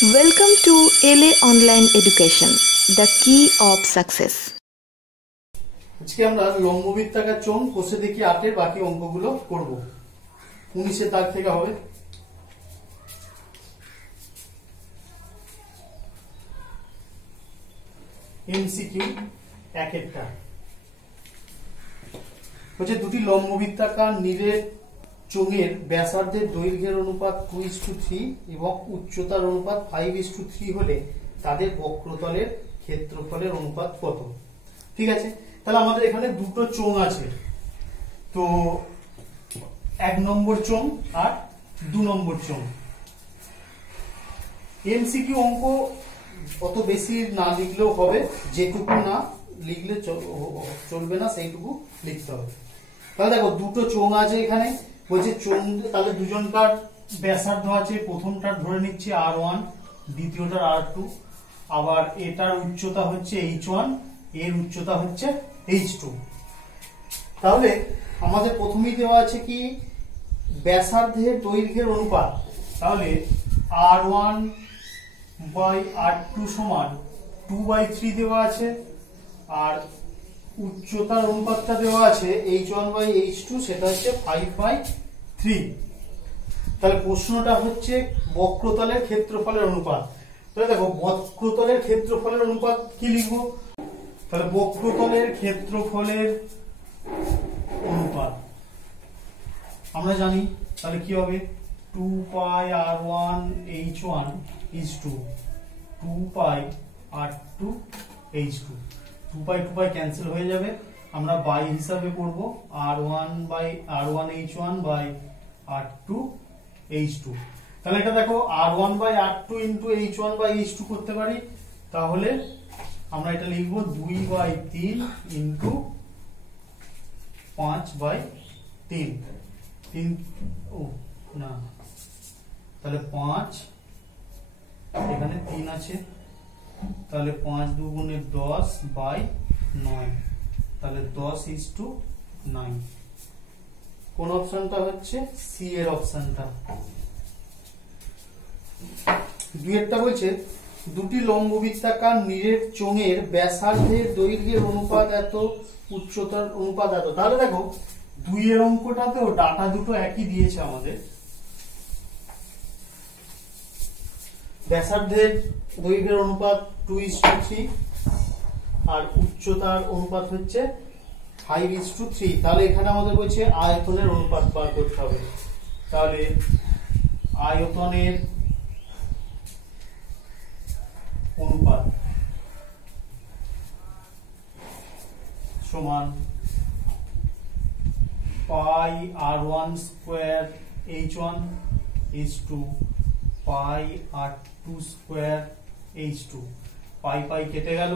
Welcome to LA Online Education, the key of success. আজকে আমরা লম্ববৃত্তাকার চোঙ কষে দেখি 8 এর বাকি অঙ্কগুলো করব। 19 এর দাগ থেকে হবে। এমসিকিউ এক একটা হচ্ছে দুটি লম্ববৃত্তাকার নীলের চোঙের ব্যাসার্ধের দৈর্ঘ্যের অনুপাত 2:3 এবং উচ্চতার অনুপাত 5:3 হলে তাদের বক্রতলের ক্ষেত্রফলের অনুপাত কত? ঠিক আছে, তাহলে আমাদের এখানে দুটো চোঙ আছে, তো 1 নম্বর চোঙ আর 2 নম্বর চোঙ। এমসিকিউ অঙ্ক অত বেশি না লিখলেও হবে, যেটুকু না লিখলে চলবে না সেইটুকু লিখতে হবে। তাহলে দেখো দুটো চোঙ আছে এখানে, বলছে চোঙ, তাহলে দুজনকার ব্যাসার্ধ আছে, প্রথমটার ধরে নিচ্ছি R1, দ্বিতীয়টার R2, আবার এটার উচ্চতা হচ্ছে H1, এর উচ্চতা হচ্ছে H2। তাহলে আমাদের প্রথমেই দেওয়া আছে কি ব্যাসার্ধের দৈর্ঘ্যের অনুপাত, তাহলে R1/R2 সমান 2/3 দেওয়া আছে, আর উচ্চতার অনুপাতটা দেওয়া আছে H1/H2, সেটা হচ্ছে 5/3। তাহলে প্রশ্নটা হচ্ছে বক্রতলের ক্ষেত্রফলের অনুপাত। তাহলে দেখো বক্রতলের ক্ষেত্রফলের অনুপাত কি লিখবো, তাহলে বক্রতলের ক্ষেত্রফলের অনুপাত আমরা জানি, তাহলে কি হবে 2πr1h1 is to 2πr2h2। 2π cancel হয়ে যাবে, আমরা বাই হিসাবে করব r1/r1h1/r2h2। তাহলে এটা দেখো r1/r2 ইন্টু h1/h2 করতে পারি, তাহলে আমরা এটা লিখব 2/3 ইন্টু 5/3। না, তাহলে 5, এখানে 3 আছে, তাহলে 5 2 10/9, তাহলে 10:9। কোন অপশনটা হচ্ছে সি এর অপশনটা। দুইটা বলছে দুটি লম্ববৃত্তাকার নীলের চোঙের ব্যাসার্ধের দৈর্ঘ্যের অনুপাত এত, উচ্চতার অনুপাত এত। তাহলে দেখো 2 এর অঙ্কটাতেও ডাটা দুটো একই দিয়েছে আমাদের। ব্যাসার্ধের দৈর্ঘ্যের অনুপাত 2:3 আর উচ্চতার অনুপাত হচ্ছে 5:3। তাহলে এখানে আমাদের বলছে আয়তনের অনুপাত বার করতে হবে। তাহলে আয়তনের অনুপাত সমান πr1 square h1 is to πr2 square h2। পাই কেটে গেল,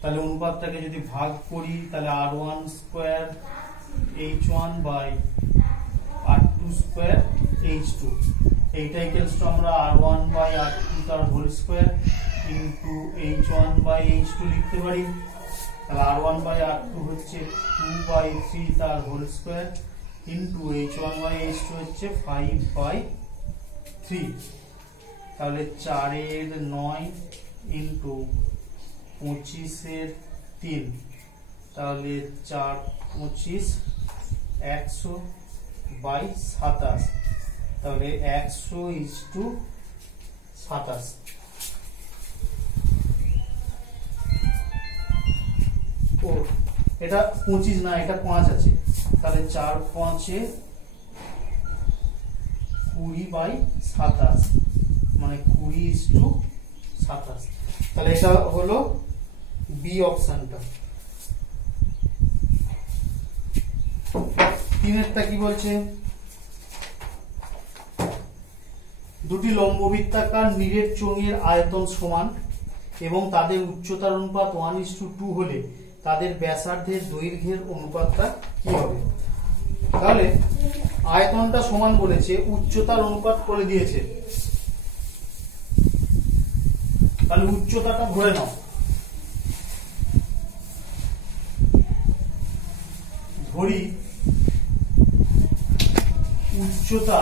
তাহলে অনুপাতটাকে যদি ভাগ করি তাহলে r1 square h1/r2 square h2, এইটা ইকুয়ালস টু আমরা r1/r2 তার হোল স্কয়ার ইনটু h1/h2 লিখতে পারি। তাহলে r1/r2 হচ্ছে 2/3 তার হোল স্কয়ার ইনটু h1/h2 হচ্ছে 5/3। তাহলে 4 এর 9 ইনটু 25 এর 3, তাহলে 4 25 100/27, তাহলে 100:27। ও এটা 25 না, এটা 5 আছে, তাহলে 4 5 20/27, মানে 20:27। তাহলে এটা হলো বি অপশনটা। 3এরটা কি বলছে, দুটি লম্ববৃত্তাকার নীলের চোঙের আয়তন সমান এবং তাদের উচ্চতার অনুপাত 1:2 হলে তাদের ব্যাসার্ধের দৈর্ঘ্যের অনুপাতটা কি হবে? তাহলে আয়তনটা সমান বলেছে, উচ্চতার অনুপাত করে দিয়েছে, তাহলে উচ্চতাটা ধরে নাও, ধরি উচ্চতা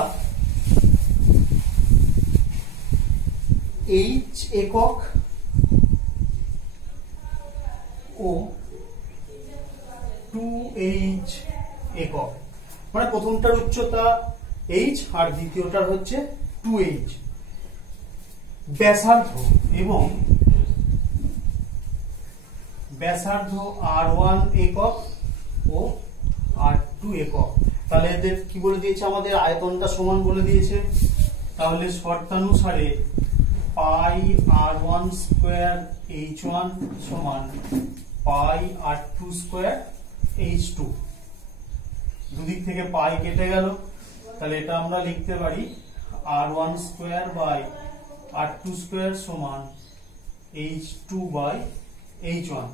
এইচ একক ও 2h একক, মানে প্রথমটার উচ্চতা h আর দ্বিতীয়টার হচ্ছে 2h। ব্যাসার্ধ এবং ব্যাসার্ধ r1 একক ও r2 একক। তাহলে এদের কি বলে দিয়েছে, আমাদের আয়তনটা সমান বলে দিয়েছে। তাহলে শর্তানুসারে পাই r1 স্কয়ার h1 সমান পাই r2 স্কয়ার h2। দুদিক থেকে পাই কেটে গেল, তাহলে এটা আমরা লিখতে পারি r1 square by r2 square সমান h2 বাই h1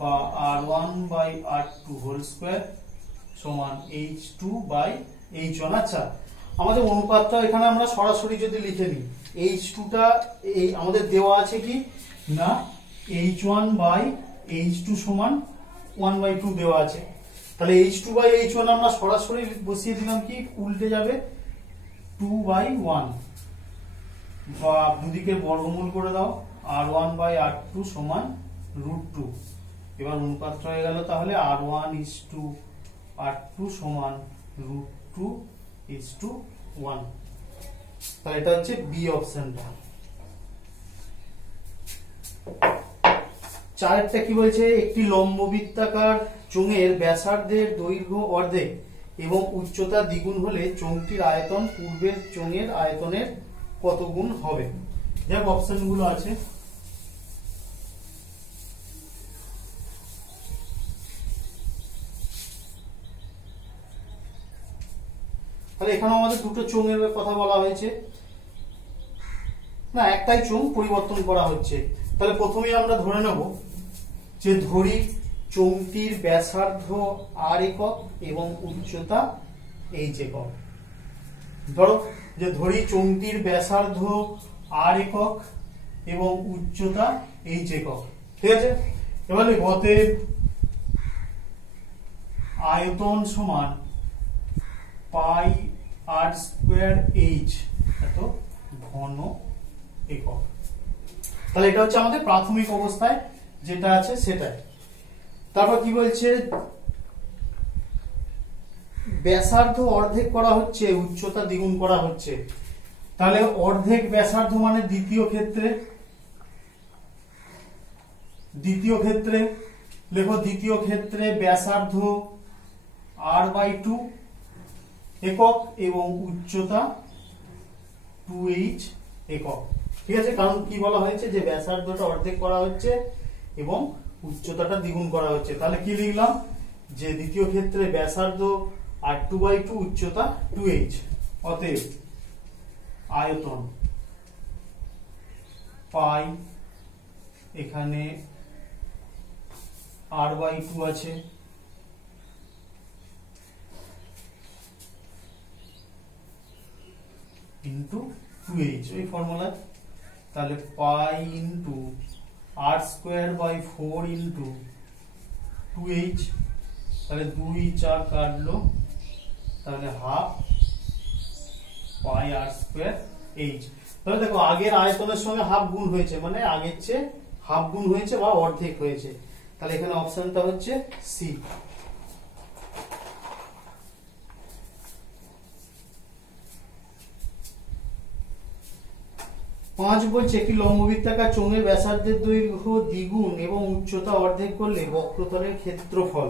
বা r1 by r2 whole square সমান h2 বাই h1। আচ্ছা, আমাদের অনুপাতটা এখানে আমরা সরাসরি যদি লিখে নিই, h2টা এই আমাদের দেওয়া আছে কি না h1 বাই h2 সমান 1/2 দেওয়া আছে। তাহলে h2 বাই h1 আমরা সরাসরি বসিয়ে দিলাম, কি উল্টে যাবে 2/1 বা দুদিকে বর্গমূল করে দাও, r1 বাই r2 সমান √2। এবার অনুপাত হয়ে গেল তাহলে r1 r2 সমান √2:1। তাহলে এটা হচ্ছে বি অপশনটা। চারটা কি বলছে, একটি লম্ববৃত্তাকার চোঙের ব্যাসার্ধের দৈর্ঘ্য অর্ধেক এবং উচ্চতা দ্বিগুণ হলে চোঙটির আয়তন পূর্বের চোঙের আয়তনের কত গুণ হবে। যাক, অপশন গুলো আছে। তাহলে এখানে আমাদের দুটো চোঙের কথা বলা হয়েছে, না একটাই চোঙ পরিবর্তন করা হচ্ছে। তাহলে প্রথমেই আমরা ধরে নেব যে ধরি চোঙটির ব্যাসার্ধ r একক এবং উচ্চতা h একক। ধরো যে ধরি চোঙটির ব্যাসার্ধ r একক এবং উচ্চতা h একক, ঠিক আছে। এবারে অতএব আয়তন সমান পাই r স্কয়ার h এত ঘন একক। তাহলে এটা হচ্ছে আমাদের প্রাথমিক অবস্থায় যেটা আছে সেটাই। তারপর কি বলছে, ব্যাসার্ধ অর্ধেক করা হচ্ছে, উচ্চতা দ্বিগুণ করা হচ্ছে। তাহলে অর্ধেক ব্যাসার্ধ মানে দ্বিতীয় ক্ষেত্রে লেখো, দ্বিতীয় ক্ষেত্রে ব্যাসার্ধ r/2 একক এবং উচ্চতা 2h একক, ঠিক আছে। কারণ কি বলা হয়েছে যে ব্যাসার্ধটা অর্ধেক করা হচ্ছে এবং উচ্চতাটা দ্বিগুণ করা হচ্ছে। তাহলে কি লিখলাম যে দ্বিতীয় ক্ষেত্রে ব্যাসার্ধ r2/2 উচ্চতা 2h। অতএব আয়তন পাই, এখানে r/2 আছে, ইন্টু 2h ওই ফর্মুলা। তাহলে pi into r square by 4 into 2h। তাহলে 2 4 কাটলো, তাহলে half pi r square h। তাহলে দেখো আগের আয়তনের সঙ্গে হাফ গুণ হয়েছে, মানে আগের চেয়ে হাফ গুণ হয়েছে বা অর্ধেক হয়েছে। তাহলে এখানে অপশনটা হচ্ছে সি। 5 বলছে একটি লম্ববৃত্তাকার চোঙের ব্যাসার্ধের দৈর্ঘ্য দ্বিগুণ এবং উচ্চতা অর্ধেক করলে বক্রতলের ক্ষেত্রফল।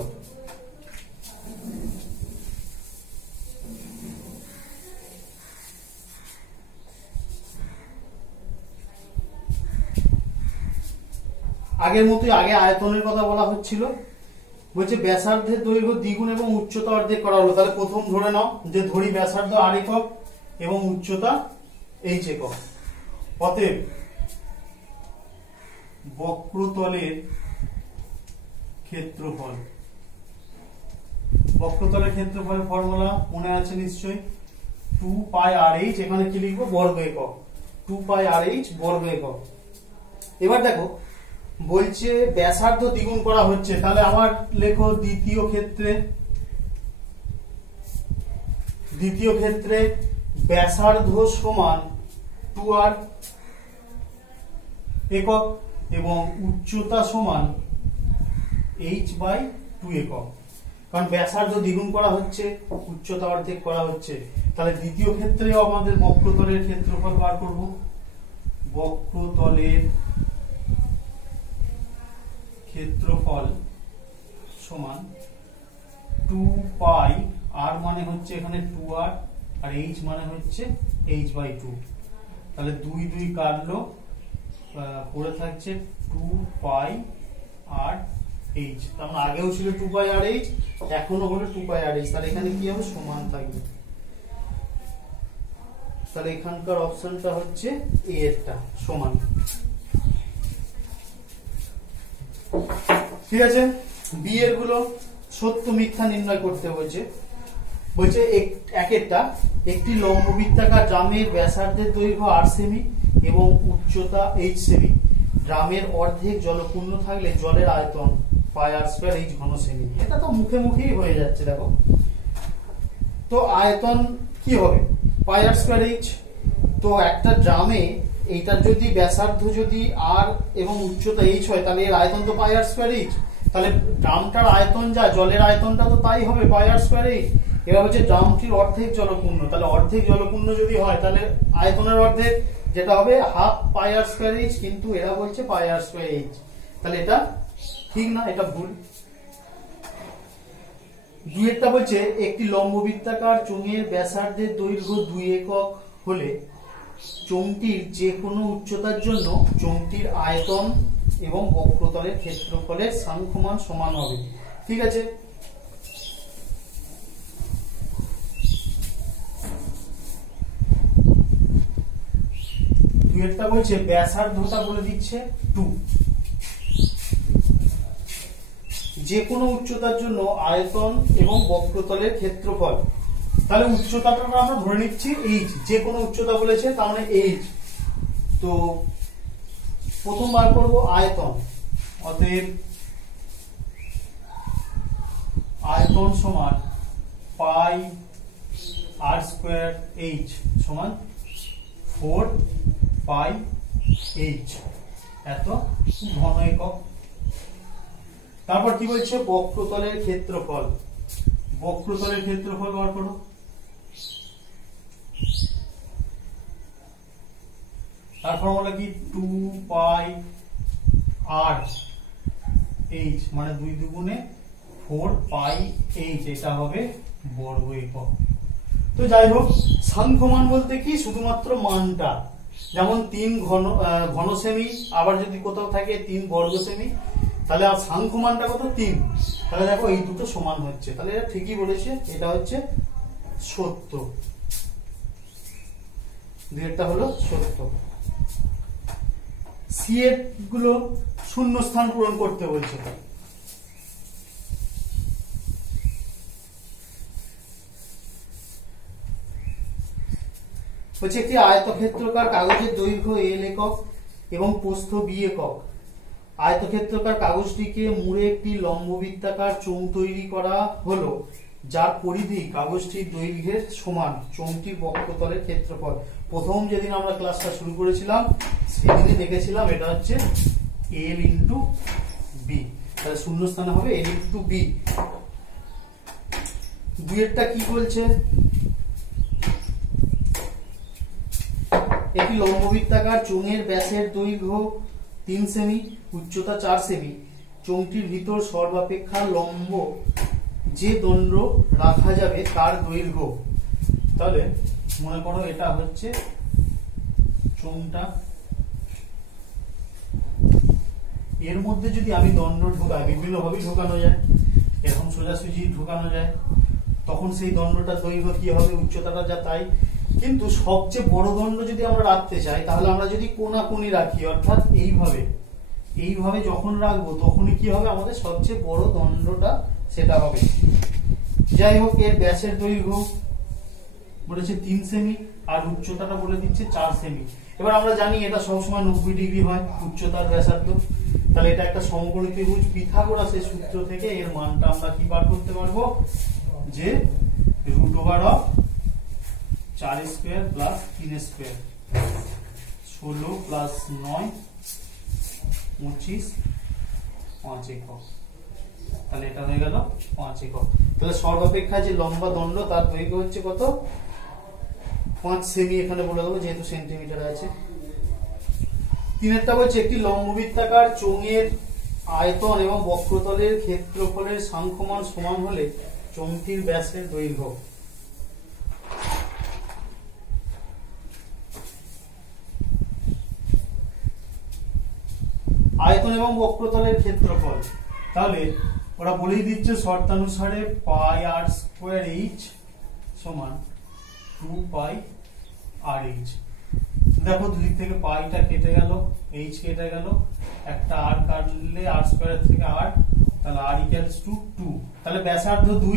আগের মতোই আগে আয়তনের কথা বলা হচ্ছিল, বলছে ব্যাসার্ধের দৈর্ঘ্য দ্বিগুণ এবং উচ্চতা অর্ধেক করা হলো। তাহলে প্রথম ধরে নাও যে ধরি ব্যাসার্ধ r একক এবং উচ্চতা h একক। অতএব বক্রতলের ক্ষেত্রফল, বক্রতলের ক্ষেত্রফলের ফর্মুলা মনে আছে নিশ্চয়ই, 2 পাই r/h, এখানে কি লিখবো বর্গ একক, 2 পাই r/h বর্গ একক। এবার দেখো বলছে ব্যাসার্ধ দ্বিগুণ করা হচ্ছে, তাহলে আমার লেখো দ্বিতীয় ক্ষেত্রে ব্যাসার্ধ সমান 2r একক এবং উচ্চতা সমান h/2 একক। কারণ ব্যাসার্ধ দ্বিগুণ করা হচ্ছে, উচ্চতা অর্ধেক করা হচ্ছে, তাহলে দ্বিতীয় ক্ষেত্রেও আমাদের বক্রতলের ক্ষেত্রফল বার করব। বক্রতলের ক্ষেত্রফল সমান 2 r মানে হচ্ছে এখানে 2r আর h মানে হচ্ছে h/2। তাহলে 2 2 কাটলো, পড়ে থাকছে 2 r h। তার মানে আগেও ছিল 2 r h, এখনো হলো 2 r h। তাহলে এখানে কি হবে, সমান থাকবে। তাহলে এখানকার অপশনটা হচ্ছে এ এরটা সমান। ঠিক আছে, বি এর গুলো সত্য মিথ্যা নির্ণয় করতে বলছে। একটি লম্ববৃত্তাকার ড্রামের ব্যাসার্ধের দৈর্ঘ্য 8 সেমি এবং উচ্চতা 8 সেমি। ড্রামের অর্ধেক জলপূর্ণ থাকলে জলের আয়তন πr² h ঘন সেমি। এটা তো মুখে মুখেই হয়ে যাচ্ছে, দেখো তো আয়তন কি হবে πr² h। তো একটা ড্রামে এইটার যদি ব্যাসার্ধ যদি r এবং উচ্চতা h হয়, তাহলে এর আয়তন তো πr² h। তাহলে ড্রামটার আয়তন যা, জলের আয়তনটা তো তাই হবে πr² h। এবার হচ্ছে ড্রামটির অর্ধেক জলপূর্ণ, তাহলে অর্ধেক জলপূর্ণ যদি হয় তাহলে আয়তনের অর্ধেক, যেটা হবে ½ πr² h, কিন্তু এরা বলছে πr² h। তাহলে এটা ঠিক না, এটা ভুল। দুইটা বলছে একটি লম্ববৃত্তাকার চোঙের ব্যাসার্ধের দৈর্ঘ্য 2 একক হলে চোঙটির যে কোনো উচ্চতার জন্য চোঙটির আয়তন এবং বক্রতলের ক্ষেত্রফলের সাংখ্যমান সমান হবে। ঠিক আছে, দুইটা বলছে ব্যাসার্ধটা বলে দিচ্ছে 2, যে কোনো উচ্চতার জন্য আয়তন এবং বক্রতলের ক্ষেত্রফল। তাহলে উচ্চতাটা আমরা ধরে নিচ্ছি h, যে কোনো উচ্চতা বলেছে তার মানে h। তো প্রথম বার করব আয়তন, অতএব আয়তন সমান πr² h সমান 4πh, এত ঘন একক। তারপর কি বলছে, বক্রতলের ক্ষেত্রফল। বক্রতলের ক্ষেত্রফল বার করো। তারপর বলে কি 2πr h মানে 2 দুগুণে 4πh, এটা হবে বর্গ একক। তো যাই হোক, সাংখ্যমান বলতে কি, শুধুমাত্র মানটা, যেমন 3 ঘন সেমি, আবার যদি কোথাও থাকে 3 বর্গ সেমি, তাহলে আর সাংখ্যমানটা কত 3। তাহলে দেখো এই দুটো সমান হচ্ছে, তাহলে এটা ঠিকই বলেছে, এটা হচ্ছে সত্য। দুইটা হলো সত্য। সি এর গুলো শূন্য স্থান পূরণ করতে বলছে। হচ্ছে একটি আয়তক্ষেত্রাকার কাগজের দৈর্ঘ্য l একক এবং প্রস্থ b একক। আয়তক্ষেত্রাকার কাগজটিকে মুড়ে একটি লম্ববৃত্তাকার চোঙ তৈরি করা হলো, যার পরিধি কাগজটির দৈর্ঘ্যের সমান। চোঙটির বক্রতলের ক্ষেত্রফল। প্রথম যেদিন আমরা ক্লাসটা শুরু করেছিলাম সেদিনই দেখেছিলাম এটা হচ্ছে l ইন্টু বি, তাহলে শূন্য স্থানে হবে l ইন্টু বি। দুইয়েরটা কি বলছে, একটি লম্ববৃত্তাকার চোঙের ব্যাসের দৈর্ঘ্য 3 সেমি, উচ্চতা 4 সেমি। চোঙটির ভিতর সর্বাপেক্ষা লম্ব যে দণ্ড রাখা যাবে তার দৈর্ঘ্য। তাহলে মনে করো এটা হচ্ছে চোঙটা, এর মধ্যে যদি আমি দণ্ড ঢোকাই, বিভিন্ন ভাবে ঢোকানো যায়, এরকম সোজাসুজি ঢোকানো যায়, তখন সেই দণ্ডটার দৈর্ঘ্য কি হবে, উচ্চতাটা যা তাই। কিন্তু সবচেয়ে বড় দণ্ড যদি আমরা রাখতে চাই, তাহলে আমরা যদি কোনাকুনি রাখি, অর্থাৎ এইভাবে যখন রাখবো তখনই কি হবে, আমাদের সবচেয়ে বড় দণ্ডটা সেটা হবে। যাই হোক, এর ব্যাসের দৈর্ঘ্য বলেছে 3 সেমি আর উচ্চতাটা বলে দিচ্ছে 4 সেমি। এবার আমরা জানি এটা সবসময় 90 ডিগ্রি হয় উচ্চতার ব্যাসার্ধ। তাহলে এটা একটা সমকোণী ত্রিভুজ। পিথাগোরাসের সূত্র থেকে এর মানটা আমরা কি বার করতে পারবো, যে √4² + 3² 16 + 9 25 একক। তাহলে এটা হয়ে গেল 5 একক। তাহলে সর্বাপেক্ষা যে লম্বা দণ্ড তার দৈর্ঘ্য হচ্ছে কত? 5 সেমি, এখানে বলে দেবো যেহেতু সেন্টিমিটার আছে। 3 বলছে একটি লম্ববৃত্তাকার চোঙের আয়তন এবং বক্রতলের ক্ষেত্রফলের সাংখ্যমান সমান হলে চোঙটির ব্যাসের দৈর্ঘ্য। আয়তন এবং বক্রতলের ক্ষেত্রফল, তাহলে ওরা বলেই দিচ্ছে শর্তানুসারে পাই আর স্কোয়ার এইচ সমান 2 পাই আর এইচ। দেখো দুই থেকে পাইটা কেটে গেল, এইচ কেটে গেল, একটা আর কাটলে আর স্কোয়ার থেকে আর, তাহলে আর ইকুয়ালস টু 2। তাহলে ব্যাসার্ধ 2,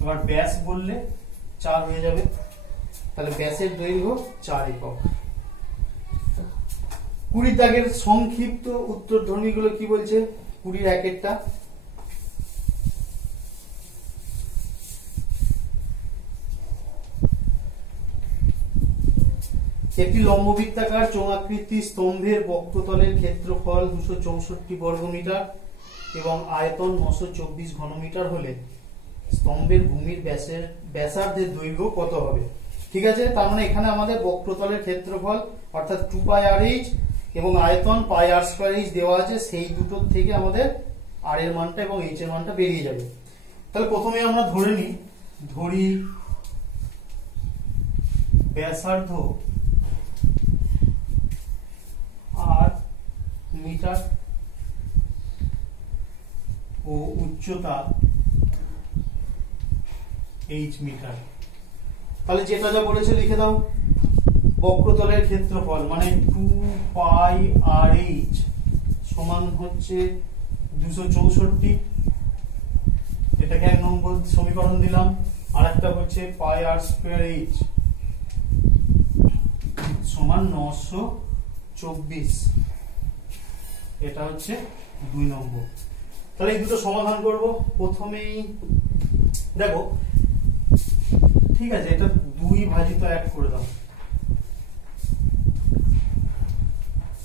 এবার ব্যাস বললে 4 হয়ে যাবে। তাহলে ব্যাসের দৈর্ঘ্য 4 একক। 20 দাগের সংক্ষিপ্ত উত্তরধর্মী গুলো কি বলছে? 20 এক একটা একটি লম্ববৃত্তাকার চোঙাকৃতি স্তম্ভের বক্রতলের ক্ষেত্রফল 264 বর্গমিটার এবং আয়তন 924 ঘনমিটার হলে স্তম্ভের ভূমির ব্যাসার্ধের দৈর্ঘ্য কত হবে? ঠিক আছে, তার মানে এখানে আমাদের বক্রতলের ক্ষেত্রফল অর্থাৎ 2 পাই আর এইচ এবং আয়তন পাই আর স্কয়ার এইচ দেওয়া আছে, সেই দুটোর থেকে আমাদের আর এর মানটা এবং এইচ এর মানটা বেরিয়ে যাবে। তাহলে প্রথমে আমরা ধরি ব্যাসার্ধ আর মিটার ও উচ্চতা এইচ মিটার। তাহলে যেটা যা বলেছে লিখে দাও। বক্রতলের ক্ষেত্রফল মানে 2 পাই আর এইচ সমান হচ্ছে 264, এটাকে 1 নম্বর সমীকরণ দিলাম। আর একটা হচ্ছে পাই আর স্কয়ার এইচ সমান 924, এটা হচ্ছে 2 নম্বর। তাহলে এই দুটো সমাধান করব। প্রথমেই দেখো, ঠিক আছে, এটা 2 ভাজিত 1 করে দাও।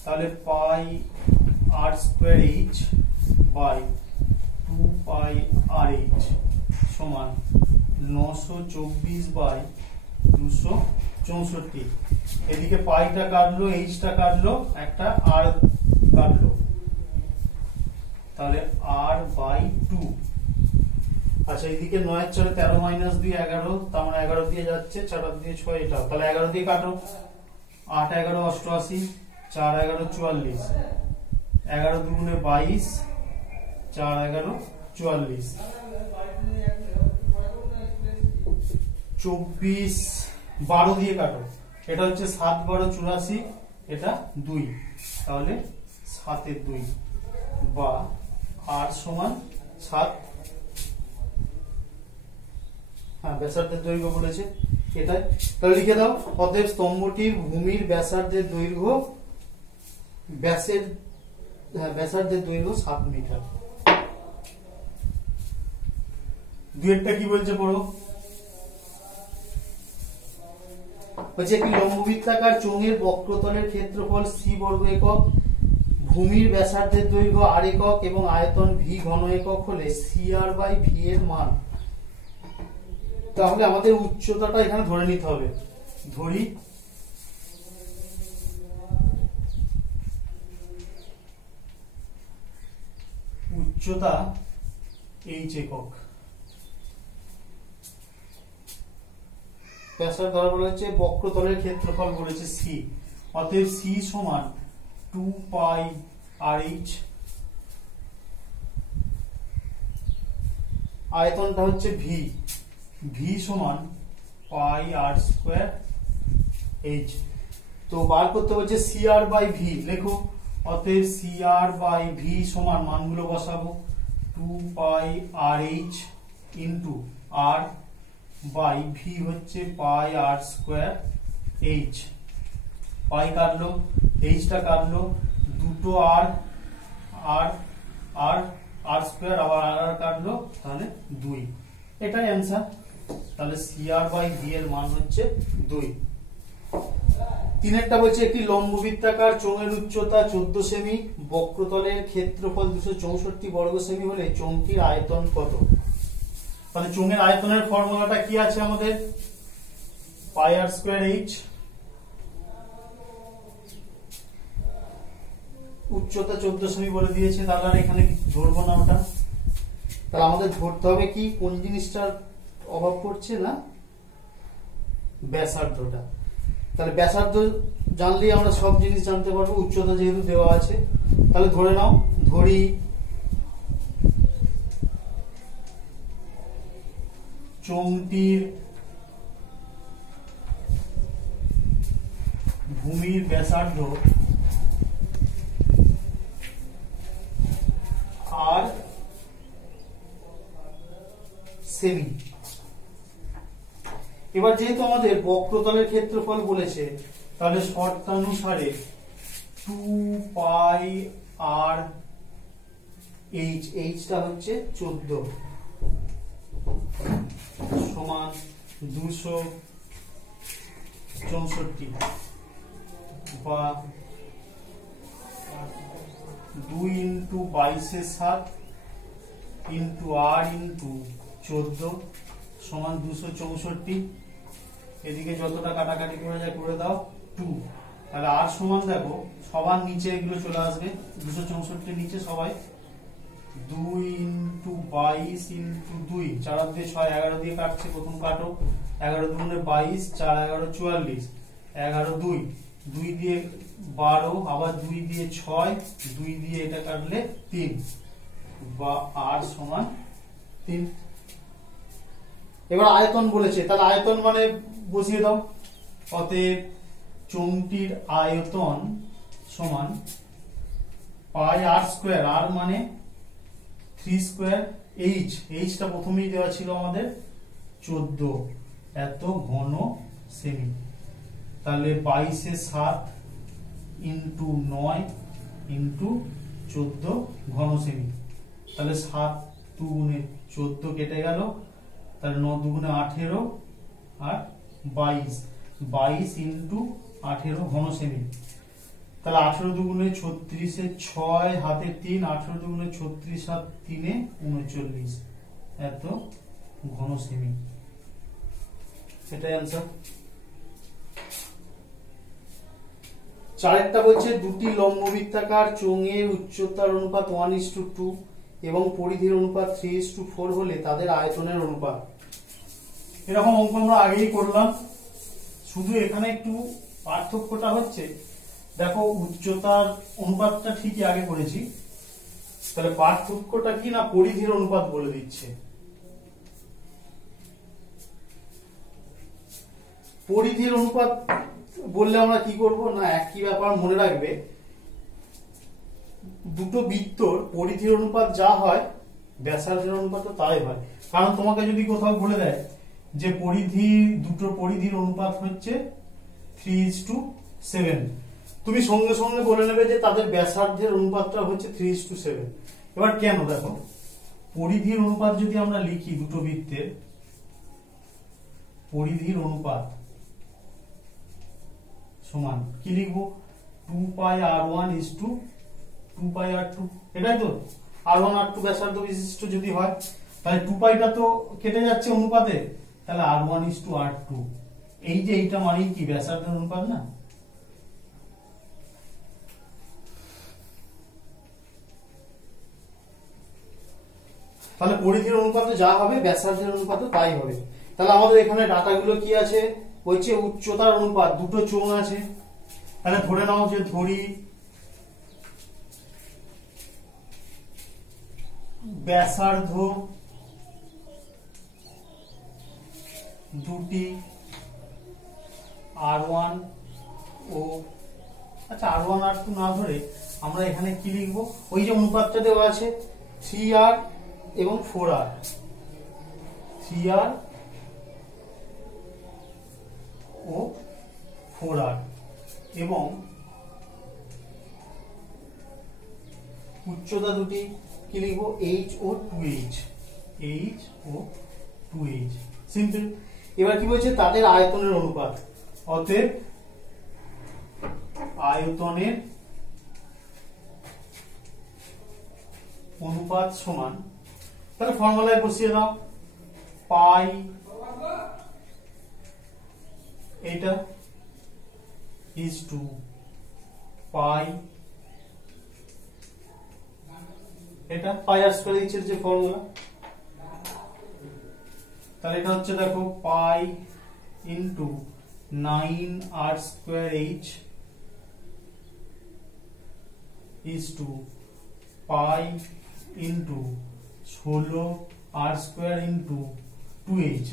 তাহলে pi r square h by 2 pi r h সমান 924 বাই 264। এদিকে পাইটা কাটলো, এইচটা কাটলো, একটা আর কাটলো, তাহলে আর বাই 2। আচ্ছা, এদিকে 9 এর 4 13 মাইনাস 2 11, তার মানে 11 দিয়ে যাচ্ছে, 4 দিয়ে 6 এটা, তাহলে 11 দিয়ে কাটো। 8 11 88, 4 11 44, 11 দুগুণে 22, 4 11 44, 24 12 দিয়ে কাটো, এটা হচ্ছে 7 12 84, এটা 2, তাহলে 7 এর 2 বা আর সমান 7। হ্যাঁ, ব্যাসার্ধের দৈর্ঘ্য বলেছে এটাই, তাহলে লিখে দাও। অতএব স্তম্ভটির ভূমির ব্যাসার্ধের দৈর্ঘ্য ব্যাসার্ধের দৈর্ঘ্য 7 মিটার। দুইটা কি বলছে পড়ো? বলছে একটি লম্ববৃত্তাকার চোঙের বক্রতলের ক্ষেত্রফল সি বর্গ একক, ভূমির ব্যাসার্ধের দৈর্ঘ্য আর একক এবং আয়তন ভি ঘন একক হলে সি আর বাই ভি এর মান। তাহলে আমাদের উচ্চতাটা এখানে ধরে নিতে হবে। ধরি উচ্চতা এইচ একক, ব্যাসার্ধ ধরা বলা হচ্ছে, বক্রতলের ক্ষেত্রফল বলেছে সি, অতএব সি সমান 2 পাই আর এইচ, আয়তনটা হচ্ছে ভি, ভি সমান পাই আর স্কয়ার এইচ। তো বার করতে বলছে সি আর বাই ভি, লেখো। অতএব সি আর বাই ভি সমান, মানগুলো বসাবো, 2 pi r h into r by V হচ্ছে পাই আর স্কয়ার এইচ। পাই কাটলো, এইচটা কাটলো, দুটো আর আর আর আর স্কয়ার আবার আর আর কাটলো, তাহলে 2। এটাই অ্যান্সার। তাহলে সি আর বাই ভি এর মান হচ্ছে 2। তিনেরটা বলছে একটি লম্ববৃত্তাকার চোঙের উচ্চতা 14 সেমি, বক্রতলের ক্ষেত্রফল 264 বর্গ সেমি হলে চোঙটির আয়তন কত? তাহলে চোঙের আয়তনের ফর্মুলাটা কি আছে আমাদের? পাই আর স্কয়ার এইচ, উচ্চতা 14 সেমি বলে দিয়েছে, তাহলে আর এখানে ধরবো না ওটা। তাহলে আমাদের ধরতে হবে কি, কোন জিনিসটার অভাব পড়ছে না, ব্যাসার্ধটা। তাহলে ব্যাসার্ধ জানলেই আমরা সব জিনিস জানতে পারবো, উচ্চতা যেহেতু দেওয়া আছে। তাহলে ধরে নাও, ধরি চোঙটির ভূমির ব্যাসার্ধ আর সেমি। এবার যেহেতু আমাদের বক্রতলের ক্ষেত্রফল বলেছে, তাহলে শর্তানুসারে 2 পাই আর এইচ, এইচটা হচ্ছে 14 সমান 264 বা 2 ইন্টু 22/7 ইন্টু আর ইন্টু 14 সমান 264। এদিকে যতটা কাটাকাটি করে যায় করে দাও 2। তাহলে আর সমান দেখো সবার নিচে এগুলো চলে আসবে, 264 নিচে সবাই 2 ইন্টু 22 ইন্টু 2, 4 আর 2 6, 11 দিয়ে কাটছে, প্রথম কাটো, 11 দুগুণে 22, 4 11 44, 11 2, 2 দিয়ে 12, আবার 2 দিয়ে 6, 2 দিয়ে এটা কাটলে 3 বা আর সমান 3। এবার আয়তন বলেছে, তাহলে আয়তন মানে বসিয়ে দাও। অতএব চোঙটির আয়তন সমান পাই আর স্কয়ার, আর মানে 3 স্কয়ার, এইচ, এইচটা প্রথমেই দেওয়া ছিল আমাদের 14 এত ঘন সেমি। তাহলে 22/7 ইন্টু 9 ইন্টু 14 ঘন সেমি। তাহলে 7 দুগুণে 14 কেটে গেল, তাহলে 9 দুগুণে 18 আর 22 ইন্টু 18 ঘন সেমি। তাহলে 18 দুগুণে 36 এ 6 হাতে 3, 18 দুগুণে 36 আর 3 39 এত ঘন সেমি। সেটাই आंसर। চারেরটা বলছে দুটি লম্ববৃত্তাকার চোঙের উচ্চতার অনুপাত 1:2 এবং পরিধির অনুপাত 3:4 হলে তাদের আয়তনের অনুপাত। এরকম অঙ্ক আমরা আগেই করলাম, শুধু এখানে একটু পার্থক্যটা হচ্ছে, দেখো উচ্চতার অনুপাতটা ঠিকই আগে করেছি, তাহলে পার্থক্যটা কি না পরিধির অনুপাত বলে দিচ্ছে। পরিধির অনুপাত বললে আমরা কি করব না, একই ব্যাপার মনে রাখবে, দুটো বৃত্তর পরিধির অনুপাত যা হয় ব্যাসার্ধের অনুপাত তাই হয়। কারণ তোমাকে যদি কোথাও বলে দেয় যে দুটো পরিধির অনুপাত হচ্ছে 3:7, তুমি সঙ্গে সঙ্গে বলে নেবে যে তাদের ব্যাসার্ধের অনুপাতটা হচ্ছে 3:7। এবার কেন, দেখো পরিধির অনুপাত যদি আমরা লিখি, দুটো বৃত্তের পরিধির অনুপাত সমান কি লিখবো, 2 পাই r1 2 পাই r2, এটাই তো। r1 r2 ব্যাসার্ধ বিশিষ্ট যদি হয়, তাহলে 2 পাইটা তো কেটে যাচ্ছে অনুপাতে, তাহলে r1 r2, এই যে এইটা মানে কি ব্যাসার্ধের অনুপাত না। তাহলে পরিধির অনুপাত যা হবে ব্যাসার্ধের অনুপাত তাই হবে। তাহলে আমাদের এখানে ডাটাগুলো কি আছে, বলছে উচ্চতার অনুপাত, দুটো চোঙ আছে, তাহলে ধরে নাও যে ধরি ব্যাসার্ধ দুটি r1 ও, আচ্ছা r1 r2 না ধরে আমরা এখানে কি লিখবো, ওই যে অনুপাতটা দেওয়া আছে 3r এবং 4r, 3r ও 4r, এবং উচ্চতা দুটি কি লিখবো h ও 2h, h ও 2h, সিম্পল। এবার কি বলছে তাদের আয়তনের অনুপাত, অতএব আয়তনের অনুপাত সমান, তাহলে ফর্মুলায় বসিয়ে দাও, পাই এটা ইজ টু পাই এটা, পাই আর স্কয়ার এইচ এর যে ফর্মুলা, তাহলে এটা হচ্ছে দেখো pi into 9r square H is to pi into 16r square into 2h।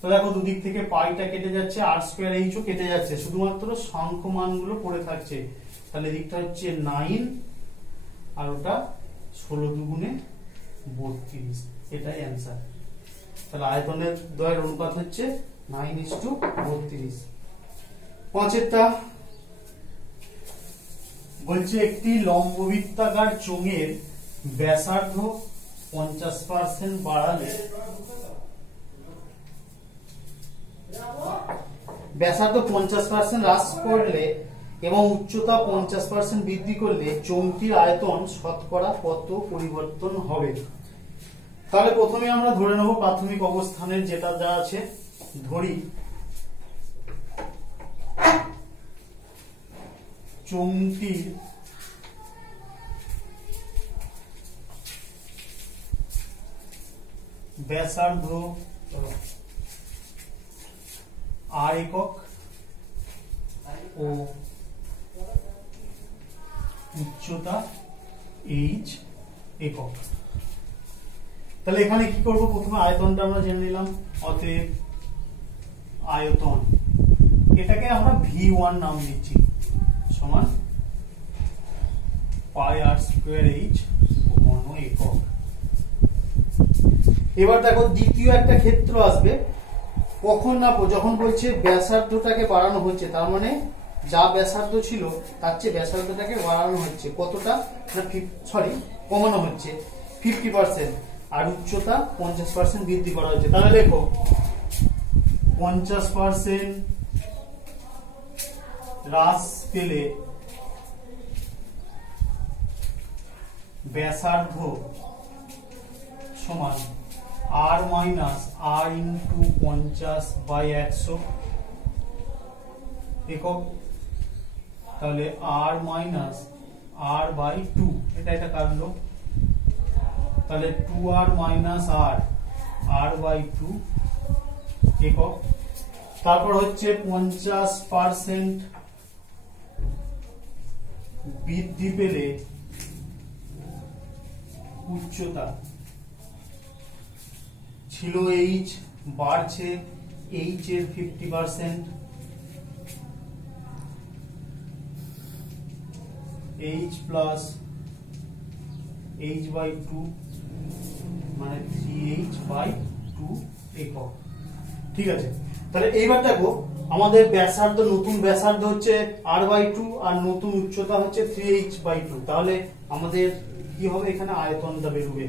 তো দেখো দুদিক থেকে পাইটা কেটে যাচ্ছে, আর স্কয়ার এইচও কেটে যাচ্ছে, শুধুমাত্র সংখ্য মানগুলো পড়ে থাকছে। তাহলে দিকটা হচ্ছে 9 আর ওটা 16 দুগুণে 32, এটাই অ্যান্সার। তাহলে আয়তনের দ্বয়ের অনুপাত হচ্ছে 9:32। পাঁচেরটা বলছে একটি লম্ববৃত্তাকার চোঙের ব্যাসার্ধ 50% বাড়ালে, ব্যাসার্ধ 50% হ্রাস করলে এবং উচ্চতা 50% বৃদ্ধি করলে চোঙটির আয়তন শতকরা কত পরিবর্তন হবে? তাহলে প্রথমে আমরা ধরে নেব প্রাথমিক অবস্থানের যেটা যা আছে, ধরি চোঙটির ব্যাসার্ধ r একক ও উচ্চতা h একক। তাহলে এখানে কি করব, প্রথমে আয়তনটা আমরা জেনে নিলাম, অতএব আয়তন এটাকে আমরা v1 নাম দিচ্ছি, সমান পাই r স্কয়ার h ঘন একক। এবার দেখো দ্বিতীয় একটা ক্ষেত্র আসবে, কখন না যখন বলছে ব্যাসার্ধটাকে বাড়ানো হচ্ছে, তার মানে যা ব্যাসার্ধ ছিল তার চেয়ে ব্যাসার্ধটাকে বাড়ানো হচ্ছে, কতটা না কমানো হচ্ছে 50%, আর উচ্চতা 50% বৃদ্ধি করা হচ্ছে। তাহলে দেখো 50% হ্রাস পেলে ব্যাসার্ধ সমান r মাইনাস r ইন্টু 50/100 একক। তাহলে r মাইনাস r বাই 2, এটা কাটলো, তাহলে 2r মাইনাস r বাই 2 একক। তারপর হচ্ছে 50% বৃদ্ধি পেলে উচ্চতা ছিল h, বাড়ছে h এর 50%, h প্লাস h বাই 2 মানে 3h বাই 2 একক। ঠিক আছে, তাহলে এইবার দেখো আমাদের ব্যাসার্ধ, নতুন ব্যাসার্ধ হচ্ছে r বাই 2 আর নতুন উচ্চতা হচ্ছে 3h বাই 2, তাহলে আমাদের কি হবে, এখানে আয়তনটা বেরোবে।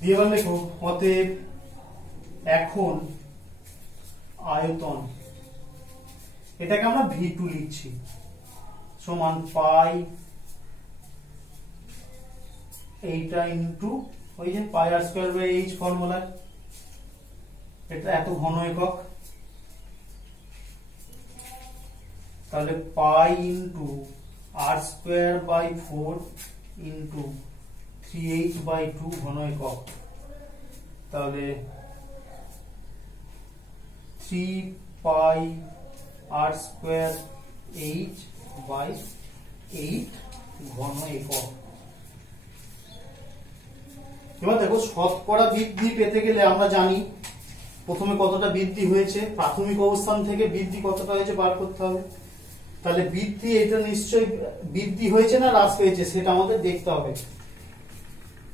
দিয়ে এবার দেখো অতএব এখন আয়তন, এটাকে আমরা v2 লিখছি, সমান পাই এইটা ইন্টু ওই যে pi r square by H formula, এটা এত ঘন একক, তাহলে pi into r square by 4 into 3h by 2 ঘন একক, তাহলে 3 pi r square h by 8 ঘন একক। এবার দেখো শতকরা বৃদ্ধি পেতে গেলে আমরা জানি প্রথমে কতটা বৃদ্ধি হয়েছে, প্রাথমিক অবস্থান থেকে বৃদ্ধি কতটা হয়েছে বার করতে হবে। তাহলে বৃদ্ধি, এটা নিশ্চয়ই বৃদ্ধি হয়েছে না হ্রাস পেয়েছে সেটা আমাদের দেখতে হবে।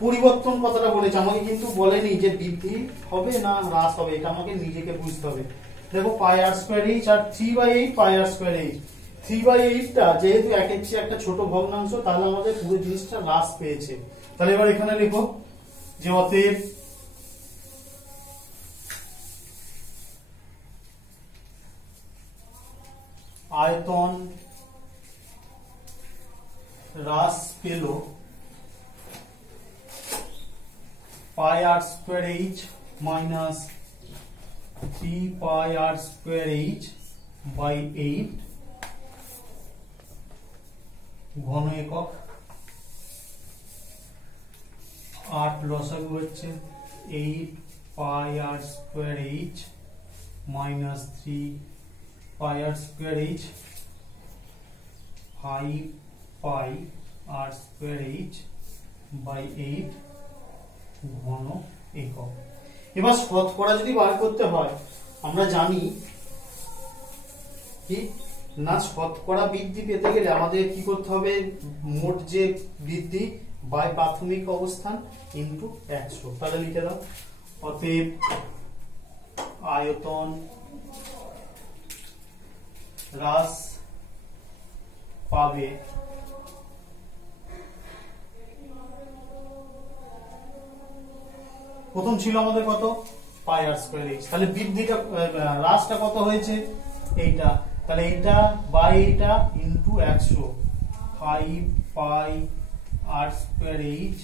পরিবর্তন কথাটা বলেছে, আমাকে কিন্তু বলেনি যে বৃদ্ধি হবে না হ্রাস হবে, এটা আমাকে নিজেকে বুঝতে হবে। দেখো পাই আর স্কয়ার এইচ আর 3/8 পাই আর স্কয়ার এইচ, 3/8টা যেহেতু একের চেয়ে একটা ছোট ভগ্নাংশ, তাহলে আমাদের পুরো জিনিসটা হ্রাস পেয়েছে। তাহলে এবার এখানে লিখো যে অতএব আয়তন হ্রাস পেল pi r square h minus 3 pi r square h by 8 ঘন একক। 8 লসাগু হচ্ছে 8 pi r square h minus 3 pi r square h 5 pi r square h by 8 ঘন একক। এবার শতকরা যদি বার করতে হয় আমরা জানি কি না, শতকরা বৃদ্ধি পেতে গেলে আমাদের কি করতে হবে, মোট যে বৃদ্ধি বাই প্রাথমিক অবস্থান ইনটু 100। তাহলে লিখে দাও, অতএব আয়তন হ্রাস পাবে প্রথম ছিল আমাদের কত, পাই আর স্কয়ার এইচ, তাহলে বৃদ্ধিটা হ্রাসটা কত হয়েছে এইটা, তাহলে এইটা বাই এইটা into 100 5 pi r square h,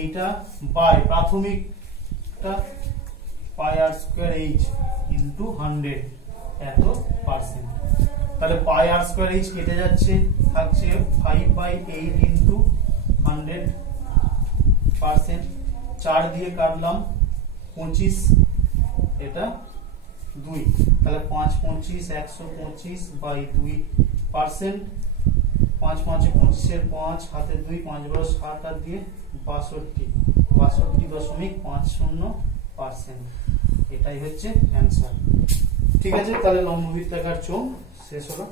এইটা বাই প্রাথমিকটা pi r square h into 100 এত পার্সেন্ট। তাহলে পাই আর স্কয়ার এইচ কেটে যাচ্ছে, থাকছে 5 বাই 8 ইনটু 100%। 4 দিয়ে কাটলাম 25, এটা 2, তাহলে 5 25 125 বাই 2%। 5 5 25 এর 5 হাতে 2, 5 12 60 আর দিয়ে 62.50%। এটাই হচ্ছে অ্যান্সার। ঠিক আছে, তাহলে লম্ববৃত্তাকার চোঙ শেষ হলো।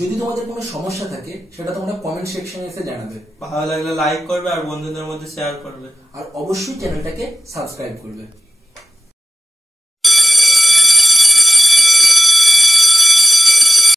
যদি তোমাদের কোনো সমস্যা থাকে সেটা তোমরা কমেন্ট সেকশনে এসে জানাবে। ভালো লাগলে লাইক করবে আর বন্ধুদের মধ্যে শেয়ার করবে, আর অবশ্যই চ্যানেলটাকে সাবস্ক্রাইব করবে।